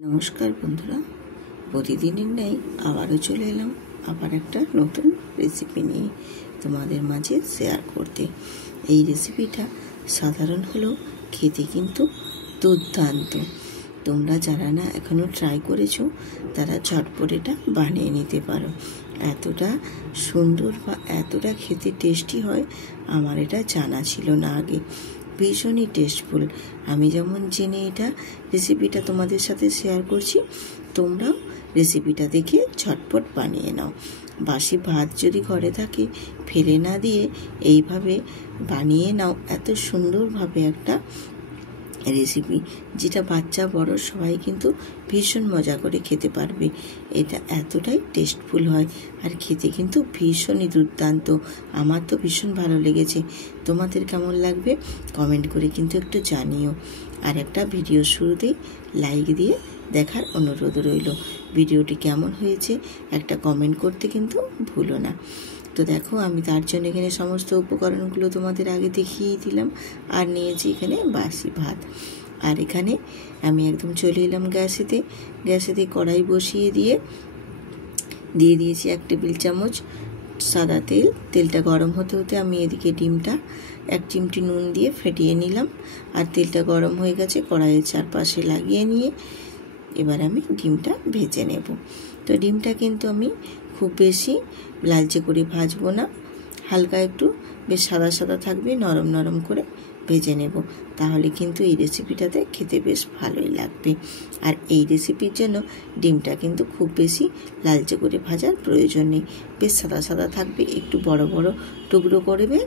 নমস্কার বন্ধুরা, প্রতিদিনের ন্যায় আবারও চলে এলাম আবার একটা নতুন রেসিপি নিয়ে তোমাদের মাঝে শেয়ার করতে। এই রেসিপিটা সাধারণ হলেও খেতে কিন্তু দুর্দান্ত। তোমরা যারা না এখনও ট্রাই করেছো তারা ঝটপট এটা বানিয়ে নিতে পারো। এতটা সুন্দর বা এতটা খেতে টেস্টি হয় আমার এটা জানা ছিল না আগে। ভীষণই টেস্টফুল। আমি যেমন জেনে এটা রেসিপিটা তোমাদের সাথে শেয়ার করছি, তোমরাও রেসিপিটা দেখে ঝটপট বানিয়ে নাও। বাসি ভাত যদি ঘরে থাকে ফেলে না দিয়ে এইভাবে বানিয়ে নাও। এত সুন্দরভাবে একটা রেসিপি যেটা বাচ্চা বড় সবাই কিন্তু ভীষণ মজা করে খেতে পারবে। এটা এতটাই টেস্টফুল হয় আর খেতে কিন্তু ভীষণই দুর্দান্ত। আমার তো ভীষণ ভালো লেগেছে। তোমাদের কেমন লাগবে কমেন্ট করে কিন্তু একটু জানিও। আর একটা ভিডিও শুরুতেই লাইক দিয়ে দেখার অনুরোধ রইল। ভিডিওটি কেমন হয়েছে একটা কমেন্ট করতে কিন্তু ভুলো না। তো দেখো, আমি তার জন্য এখানে সমস্ত উপকরণগুলো তোমাদের আগে দেখিয়ে দিলাম। আর নিয়েছি এখানে বাসি ভাত। আর এখানে আমি একদম চলে এলাম গ্যাসেতে কড়াই বসিয়ে দিয়ে দিয়েছি 1 টেবিল চামচ সাদা তেল। তেলটা গরম হতে হতে আমি এদিকে ডিমটা 1 চিমটি নুন দিয়ে ফেটিয়ে নিলাম। আর তেলটা গরম হয়ে গেছে, কড়াইয়ের চারপাশে লাগিয়ে নিয়ে এবার আমি ডিমটা ভেজে নেব। তো ডিমটা কিন্তু আমি খুব বেশি লালচে করে ভাজবো না, হালকা একটু বেশ সাদা সাদা থাকবে, নরম নরম করে ভেজে নেব। তাহলে কিন্তু এই রেসিপিটাতে খেতে বেশ ভালোই লাগবে। আর এই রেসিপির জন্য ডিমটা কিন্তু খুব বেশি লালচে করে ভাজার প্রয়োজন নেই, বেশ সাদা সাদা থাকবে, একটু বড় বড় টুকরো করবে,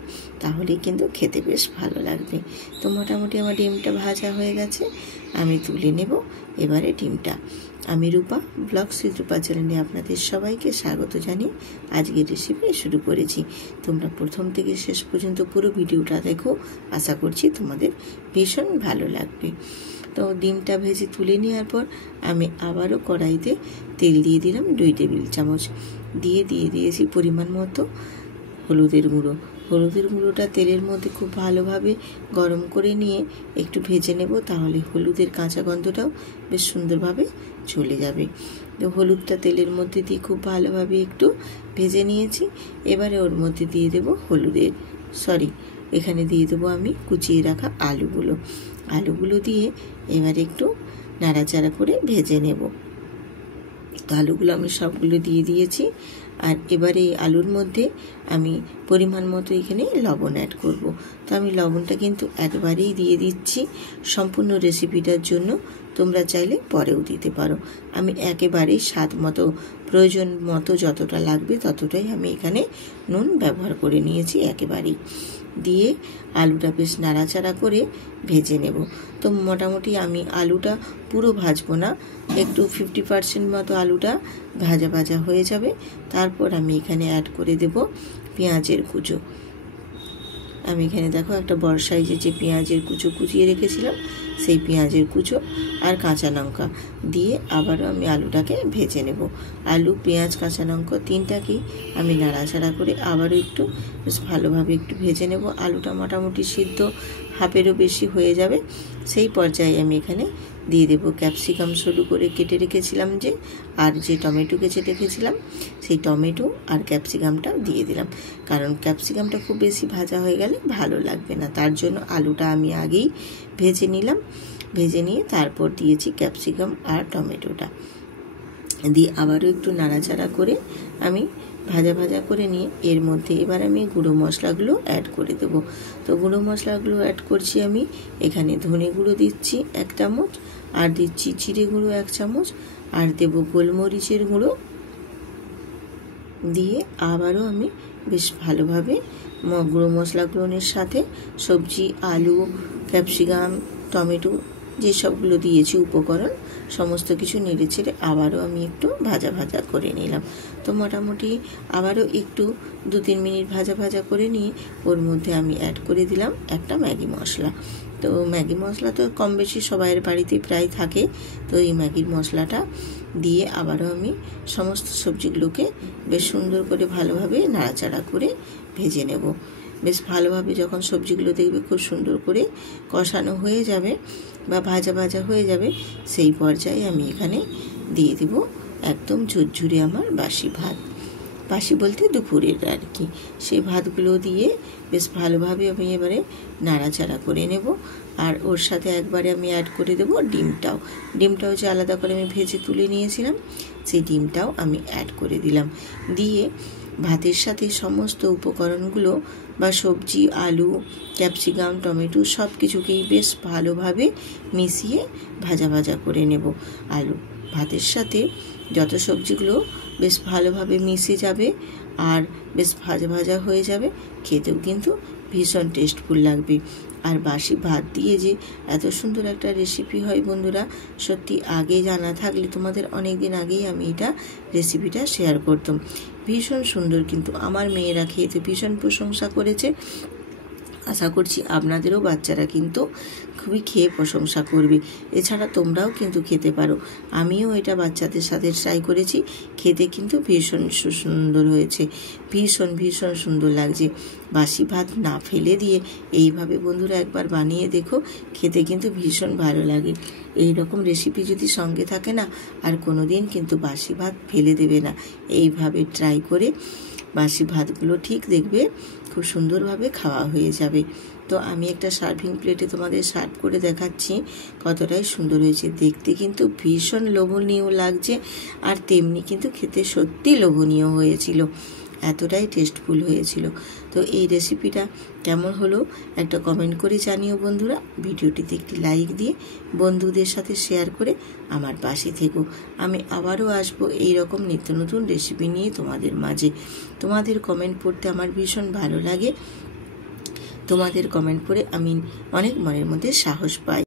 তাহলে কিন্তু খেতে বেশ ভালো লাগবে। তো মোটামুটি আমার ডিমটা ভাজা হয়ে গেছে, আমি তুলে নেব এবারে ডিমটা। আমি রূপা ব্লগস উইথ রূপা চ্যানেলে আপনাদের সবাইকে স্বাগত জানিয়ে আজকের রেসিপি শুরু করেছি। তোমরা প্রথম থেকে শেষ পর্যন্ত পুরো ভিডিওটা দেখো, আশা করছি তোমাদের ভীষণ ভালো লাগবে। তো ডিমটা ভেজে তুলে নেওয়ার পর আমি আবারও কড়াইতে তেল দিয়ে দিলাম 2 টেবিল চামচ। দিয়ে দিয়েছি পরিমাণ মতো হলুদের গুঁড়োটা তেলের মধ্যে খুব ভালোভাবে গরম করে নিয়ে একটু ভেজে নেব, তাহলে হলুদের কাঁচা গন্ধটাও বেশ সুন্দরভাবে চলে যাবে। তো হলুদটা তেলের মধ্যে দিয়ে খুব ভালোভাবে একটু ভেজে নিয়েছি। এবারে ওর মধ্যে দিয়ে দেব এখানে দিয়ে দেবো আমি কুচিয়ে রাখা আলুগুলো দিয়ে এবার একটু নাড়াচাড়া করে ভেজে নেব। তো আলুগুলো আমি সবগুলো দিয়ে দিয়েছি। আর এবারে এই আলুর মধ্যে আমি পরিমাণ মতো এখানে লবণ অ্যাড করব। তো আমি লবণটা কিন্তু একবারেই দিয়ে দিচ্ছি সম্পূর্ণ রেসিপিটার জন্য, তোমরা চাইলে পরেও দিতে পারো। আমি একেবারেই স্বাদ মতো প্রয়োজন মতো যতটা লাগবে ততটাই আমি এখানে নুন ব্যবহার করে নিয়েছি একেবারেই। দিয়ে আলুটা বেশ নাড়াচাড়া করে ভেজে নেব। তো মোটামুটি আমি আলুটা পুরো ভাজবো না, একটু 50% মতো আলুটা ভাজা হয়ে যাবে। তারপর আমি এখানে অ্যাড করে দেব পেঁয়াজের কুচো। আমি এখানে দেখো একটা বড় সাইজের যে পেঁয়াজের কুচো কুচিয়ে রেখেছিলাম সেই পেঁয়াজের কুচো আর কাঁচা লঙ্কা দিয়ে আবারও আমি আলুটাকে ভেজে নেব। আলু, পেঁয়াজ, কাঁচা লঙ্কা তিনটাকেই আমি নাড়াচাড়া করে আবারও একটু বেশ ভালোভাবে একটু ভেজে নেব। আলুটা মোটামুটি সিদ্ধ হাফেরও বেশি হয়ে যাবে, সেই পর্যায়ে আমি এখানে দিয়ে দেব ক্যাপসিকাম সরু করে কেটে রেখেছিলাম আর যে টমেটো কেটে রেখেছিলাম সেই টমেটো আর ক্যাপসিকামটা দিয়ে দিলাম। কারণ ক্যাপসিকামটা খুব বেশি ভাজা হয়ে গেলে ভালো লাগবে না, তার জন্য আলুটা আমি আগেই ভেজে নিলাম। ভেজে নিয়ে তারপর দিয়েছি ক্যাপসিকাম আর টমেটোটা দিয়ে আবারও একটু নাড়াচাড়া করে আমি ভাজা করে নিয়ে এর মধ্যে এবার আমি গুঁড়ো মশলাগুলো অ্যাড করে দেব। তো গুঁড়ো মশলাগুলো অ্যাড করছি আমি এখানে ধনে গুঁড়ো দিচ্ছি 1 চামচ, আর দিচ্ছি জিরে গুঁড়ো 1 চামচ, আর দেব গোলমরিচের গুঁড়ো। দিয়ে আবারও আমি বেশ ভালোভাবে গুঁড়ো মশলাগুলোর সাথে সবজি, আলু, ক্যাপসিকাম, টমেটো যেসবগুলো দিয়েছি উপকরণ সমস্ত কিছু নেড়ে ছেড়ে আবারও আমি একটু ভাজা করে নিলাম। তো মোটামুটি আবারও একটু 2-3 মিনিট ভাজা করে নিয়ে ওর মধ্যে আমি অ্যাড করে দিলাম একটা ম্যাগি মশলা। তো ম্যাগি মশলা তো কম বেশি সবাইয়ের বাড়িতে প্রায় থাকে। তো এই ম্যাগির মশলাটা দিয়ে আবারও আমি সমস্ত সবজিগুলোকে বেশ সুন্দর করে ভালোভাবে নাড়াচাড়া করে ভেজে নেব। বেশ ভালোভাবে যখন সবজিগুলো দেখবে খুব সুন্দর করে কষানো হয়ে যাবে, বা ভাজা ভাজা হয়ে যাবে, সেই পর্যায়ে আমি এখানে দিয়ে দেব একদম ঝুরঝুরে আমার বাসি ভাত। বাসি বলতে দুপুরের আর কি। সেই ভাতগুলো দিয়ে বেশ ভালোভাবে আমি এবারে নাড়াচাড়া করে নেব। আর ওর সাথে একবারে আমি অ্যাড করে দেব ডিমটাও যে আলাদা করে আমি ভেজে তুলে নিয়েছিলাম, সেই ডিমটাও আমি অ্যাড করে দিলাম। দিয়ে ভাতের সাথে সমস্ত উপকরণগুলো বা সবজি, আলু, ক্যাপসিকাম, টমেটো সব কিছুকেই বেশ ভালোভাবে মিশিয়ে ভাজা ভাজা করে নেব। আলু ভাতের সাথে যত সবজিগুলো বেশ ভালোভাবে মিশে যাবে আর বেশ ভাজা ভাজা হয়ে যাবে, খেতেও কিন্তু ভীষণ টেস্টফুল লাগবে। আর বাসি ভাত দিয়ে যে এত সুন্দর একটা রেসিপি হয় বন্ধুরা, সত্যি আগে জানা থাকলে তোমাদের অনেক দিন আগেই আমি এটা রেসিপিটা শেয়ার করতাম। ভীষণ সুন্দর, কিন্তু আমার মেয়েরা খেতে ভীষণ প্রশংসা করেছে। আশা করছি আপনাদেরও বাচ্চারা কিন্তু খুবই খেয়ে প্রশংসা করবে। এছাড়া তোমরাও কিন্তু খেতে পারো। আমিও এটা বাচ্চাদের সাথে ট্রাই করেছি, খেতে কিন্তু ভীষণ সুন্দর হয়েছে, ভীষণ ভীষণ সুন্দর লাগছে। বাসি ভাত না ফেলে দিয়ে এইভাবে বন্ধুরা একবার বানিয়ে দেখো, খেতে কিন্তু ভীষণ ভালো লাগে। এই রকম রেসিপি যদি সঙ্গে থাকে না, আর কোনো দিন কিন্তু বাসি ভাত ফেলে দেবে না। এইভাবে ট্রাই করে বাসি ভাতগুলো ঠিক দেখবে খুব সুন্দরভাবে খাওয়া হয়ে যাবে। তো আমি একটা সার্ভিং প্লেটে তোমাদের সার্ভ করে দেখাচ্ছি কতটাই সুন্দর হয়েছে। দেখতে কিন্তু ভীষণ লোভনীয় লাগছে, আর তেমনি কিন্তু খেতে সত্যি লোভনীয় হয়েছিল, এতটাই টেস্টফুল হয়েছিল। তো এই রেসিপিটা কেমন হলো একটা কমেন্ট করে জানিও বন্ধুরা। ভিডিওটিতে একটি লাইক দিয়ে বন্ধুদের সাথে শেয়ার করে আমার পাশে থেকো। আমি আবারও আসবো এই রকম নিত্য নতুন রেসিপি নিয়ে তোমাদের মাঝে। তোমাদের কমেন্ট পড়তে আমার ভীষণ ভালো লাগে। তোমাদের কমেন্ট পড়ে আমি অনেক মনের মধ্যে সাহস পাই।